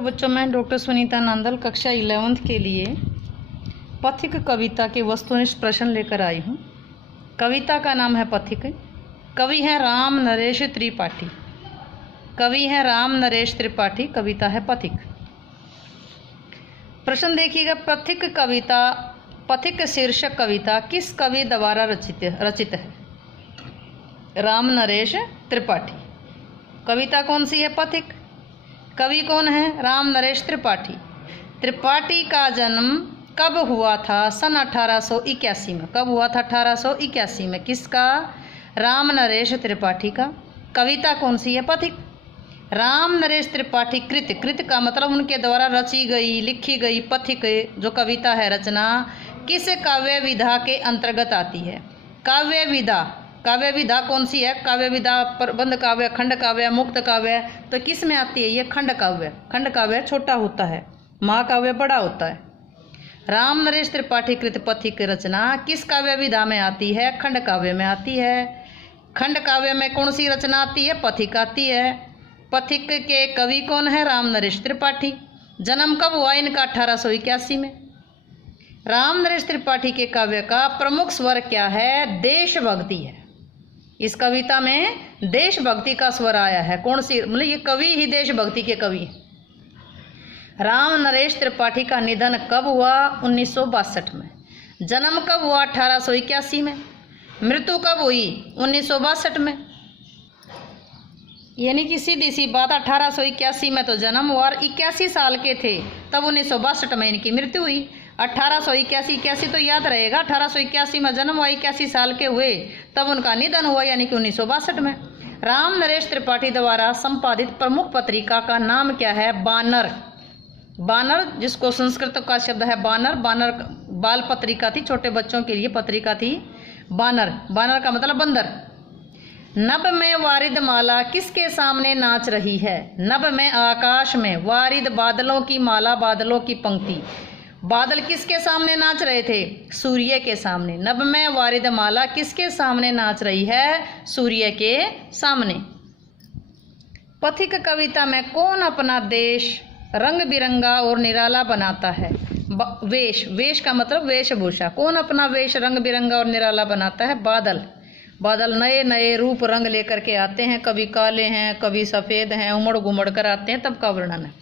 तो बच्चों, मैं डॉक्टर सुनीता नंदल कक्षा 11th के लिए पथिक कविता के वस्तुनिष्ठ प्रश्न लेकर आई हूँ। कविता का नाम है पथिक। कवि हैं राम नरेश त्रिपाठी। कविता है पथिक। प्रश्न देखिएगा। पथिक कविता, पथिक शीर्षक कविता किस कवि द्वारा रचित है? राम नरेश त्रिपाठी। कविता कौन सी है? पथिक। कवि कौन है? राम नरेश त्रिपाठी। त्रिपाठी का जन्म कब हुआ था? सन 1881 में। कब हुआ था? 1881 में। किसका? राम नरेश त्रिपाठी का। कविता कौन सी है? पथिक। राम नरेश त्रिपाठी कृत का मतलब उनके द्वारा रची गई, लिखी गई पथिक जो कविता है, रचना किस काव्य विधा के अंतर्गत आती है? काव्य विधा कौन सी है? काव्य विधा प्रबंध काव्य, खंड काव्य, मुक्त काव्य। तो किस में आती है? ये खंड काव्य छोटा होता है, महाकाव्य बड़ा होता है। राम नरेश त्रिपाठी कृत पथिक रचना किस काव्य विधा में आती है? खंड काव्य में आती है। खंड काव्य में कौन सी रचना आती है? पथिक आती है। पथिक के कवि कौन है? राम नरेश त्रिपाठी। जन्म कब हुआ इनका? 1881 में। राम नरेश त्रिपाठी के काव्य का प्रमुख स्वर क्या है? देशभक्ति है। इस कविता में देशभक्ति का स्वर आया है। कौन सी? मतलब ये कवि ही देशभक्ति के कवि। राम नरेश त्रिपाठी का निधन कब हुआ? 1962 में। जन्म कब हुआ? 1881 में। मृत्यु कब हुई? 1962 में। यानी कि सीधी सी बात, 1881 में तो जन्म हुआ और 81 साल के थे तब 1962 में इनकी मृत्यु हुई। 1881 तो याद रहेगा। 1881 में जन्म हुआ, 81 साल के हुए तब उनका निधन हुआ, यानी कि 1962 में। राम नरेश त्रिपाठी द्वारा संपादित प्रमुख पत्रिका का नाम क्या है? बानर, जिसको संस्कृत का शब्द है बानर। बाल पत्रिका थी, छोटे बच्चों के लिए पत्रिका थी बानर का मतलब बंदर। नभ में वारिद माला किसके सामने नाच रही है? नभ में आकाश में, वारिद बादलों की माला, बादलों की पंक्ति। बादल किसके सामने नाच रहे थे? सूर्य के सामने। नभ में वारिद माला किसके सामने नाच रही है? सूर्य के सामने। पथिक कविता में कौन अपना देश रंग बिरंगा और निराला बनाता है? वेश का मतलब वेशभूषा। कौन अपना वेश रंग बिरंगा और निराला बनाता है? बादल नए नए रूप रंग लेकर के आते हैं। कभी काले हैं, कभी सफ़ेद हैं, उमड़ घुमड़ कर आते हैं, तब का वर्णन है।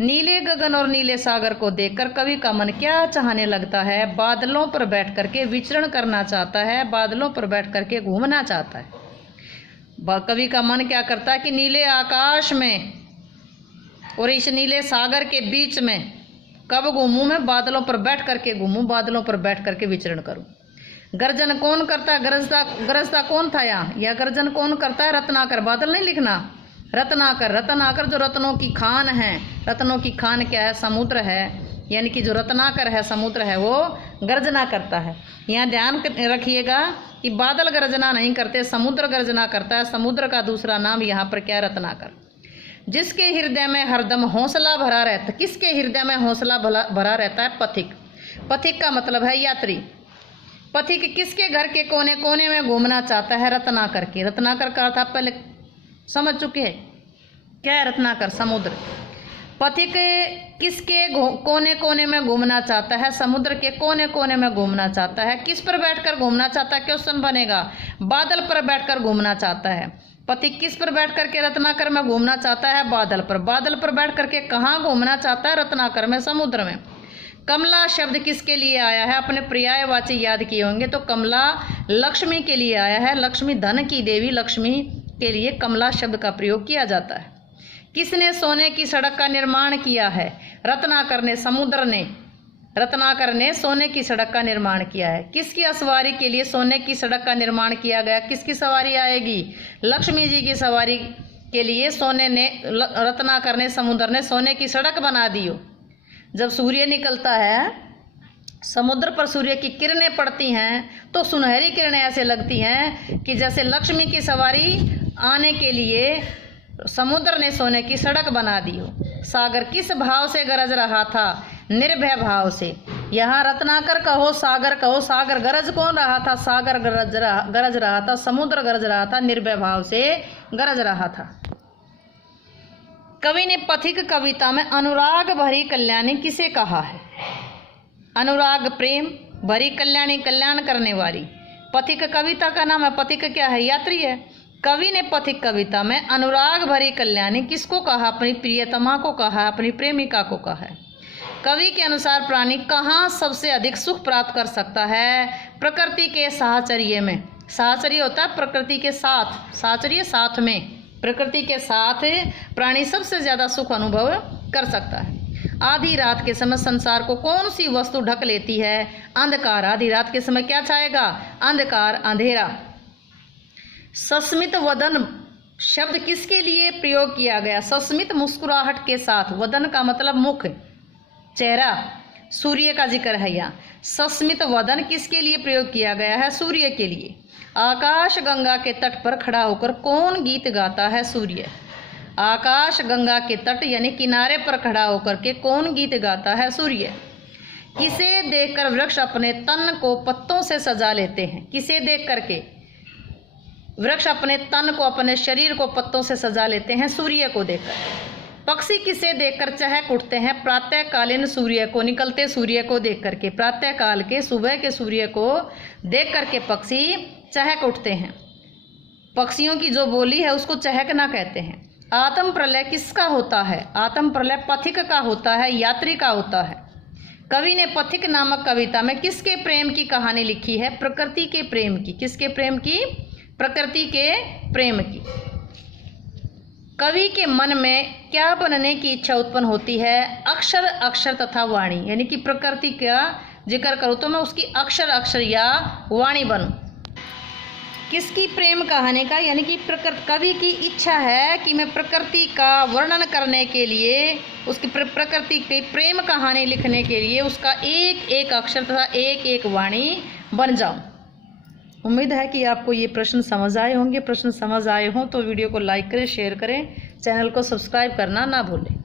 नीले गगन और नीले सागर को देखकर कवि का मन क्या चाहने लगता है? बादलों पर बैठ करके विचरण करना चाहता है, बादलों पर बैठ करके घूमना चाहता है। कवि का मन क्या करता है कि नीले आकाश में और इस नीले सागर के बीच में कब घूमूं मैं? बादलों पर बैठ करके घूमूं, बादलों पर बैठ करके विचरण करूं। गर्जन कौन करता है? गरजता कौन था यहाँ? यह गर्जन कौन करता है? रत्नाकर। बादल नहीं लिखना, रत्नाकर जो रत्नों की खान है। रत्नों की खान क्या है? समुद्र है। यानी कि जो रत्नाकर है, समुद्र है, वो गर्जना करता है। यहाँ ध्यान रखिएगा कि बादल गर्जना नहीं करते, समुद्र गर्जना करता है। समुद्र का दूसरा नाम यहाँ पर क्या है? रत्नाकर। जिसके हृदय में हरदम हौसला भरा रहता है। किसके हृदय में हौसला भरा रहता है? पथिक का मतलब है यात्री। पथिक किसके घर के कोने कोने में घूमना चाहता है? रत्नाकर के। रत्नाकर का अर्थ आप पहले समझ चुके हैं क्या है? रत्नाकर, समुद्र। पथिक किसके कोने कोने में घूमना चाहता है? समुद्र के कोने कोने में घूमना चाहता है। किस पर बैठकर घूमना चाहता है? क्वेश्चन बनेगा। बादल पर बैठकर घूमना चाहता है। पथिक किस पर बैठ करके रत्नाकर में घूमना चाहता है? बादल पर। बादल पर बैठ करके कहाँ घूमना चाहता है? रत्नाकर में, समुद्र में। कमला शब्द किसके लिए आया है? अपने पर्यायवाची याद किए होंगे तो कमला लक्ष्मी के लिए आया है। लक्ष्मी, धन की देवी लक्ष्मी के लिए कमला शब्द का प्रयोग किया जाता है। किसने सोने की सड़क का निर्माण किया है? रत्नाकर ने, समुद्र ने। रत्नाकर ने सोने की सड़क का निर्माण किया है। किसकी सवारी के लिए सोने की सड़क का निर्माण किया गया? किसकी सवारी आएगी? लक्ष्मी जी की सवारी के लिए रत्नाकर ने, समुद्र ने सोने की सड़क बना दी हो। जब सूर्य निकलता है, समुद्र पर सूर्य की किरणें पड़ती हैं तो सुनहरी किरणें ऐसे लगती हैं कि जैसे लक्ष्मी की सवारी आने के लिए समुद्र ने सोने की सड़क बना दी हो। सागर किस भाव से गरज रहा था? निर्भय भाव से। यहाँ रत्नाकर कहो, सागर कहो। सागर गरज कौन रहा था? सागर गरज रहा था, समुद्र गरज रहा था, निर्भय भाव से गरज रहा था। कवि ने पथिक कविता में अनुराग भरी कल्याणी किसे कहा है? अनुराग प्रेम, भरी कल्याणी कल्याण करने वाली। पथिक कविता का नाम है। पथिक क्या है? यात्री है। कवि ने पथिक कविता में अनुराग भरी कल्याणी किसको कहा? अपनी प्रियतमा को कहा, अपनी प्रेमिका को कहा है। कवि के अनुसार प्राणी कहाँ सबसे अधिक सुख प्राप्त कर सकता है? प्रकृति के साहचर्य में। साहचर्य होता है प्रकृति के साथ, साहचर्य साथ में, प्रकृति के साथ प्राणी सबसे ज्यादा सुख अनुभव कर सकता है। आधी रात के समय संसार को कौन सी वस्तु ढक लेती है? अंधकार। आधी रात के समय क्या छाएगा? अंधकार, अंधेरा। सस्मित वदन शब्द किसके लिए प्रयोग किया गया? सस्मित मुस्कुराहट के साथ। वदन का मतलब मुख, चेहरा। सूर्य का जिक्र है यहाँ। सस्मित वदन किसके लिए प्रयोग किया गया है? सूर्य के लिए। आकाश गंगा के तट पर खड़ा होकर कौन गीत गाता है? सूर्य। आकाश गंगा के तट यानी किनारे पर खड़ा होकर के कौन गीत गाता है? सूर्य। किसे देखकर वृक्ष अपने तन को पत्तों से सजा लेते हैं? किसे देख करके वृक्ष अपने तन को, अपने शरीर को पत्तों से सजा लेते हैं? सूर्य को देखकर। पक्षी किसे देखकर चहक उठते हैं? प्रातःकालीन सूर्य को, निकलते सूर्य को देख करके। प्रातः काल के, सुबह के सूर्य को देख करके पक्षी चहक उठते हैं। पक्षियों की जो बोली है उसको चहकना कहते हैं। आत्म प्रलय किसका होता है? आत्म प्रलय पथिक का होता है, यात्री का होता है। कवि ने पथिक नामक कविता में किसके प्रेम की कहानी लिखी है? प्रकृति के प्रेम की। किसके प्रेम की? प्रकृति के प्रेम की। कवि के मन में क्या बनने की इच्छा उत्पन्न होती है? अक्षर, अक्षर तथा वाणी। यानी कि प्रकृति का जिक्र करूँ तो मैं उसकी अक्षर, अक्षर या वाणी बनूं। किसकी प्रेम कहानी का? यानी कि कवि की इच्छा है कि मैं प्रकृति का वर्णन करने के लिए, उसकी प्रकृति की प्रेम कहानी लिखने के लिए उसका एक एक अक्षर तथा एक एक वाणी बन जाऊं। उम्मीद है कि आपको ये प्रश्न समझ आए होंगे। प्रश्न समझ आए हों तो वीडियो को लाइक करें, शेयर करें, चैनल को सब्सक्राइब करना ना भूलें।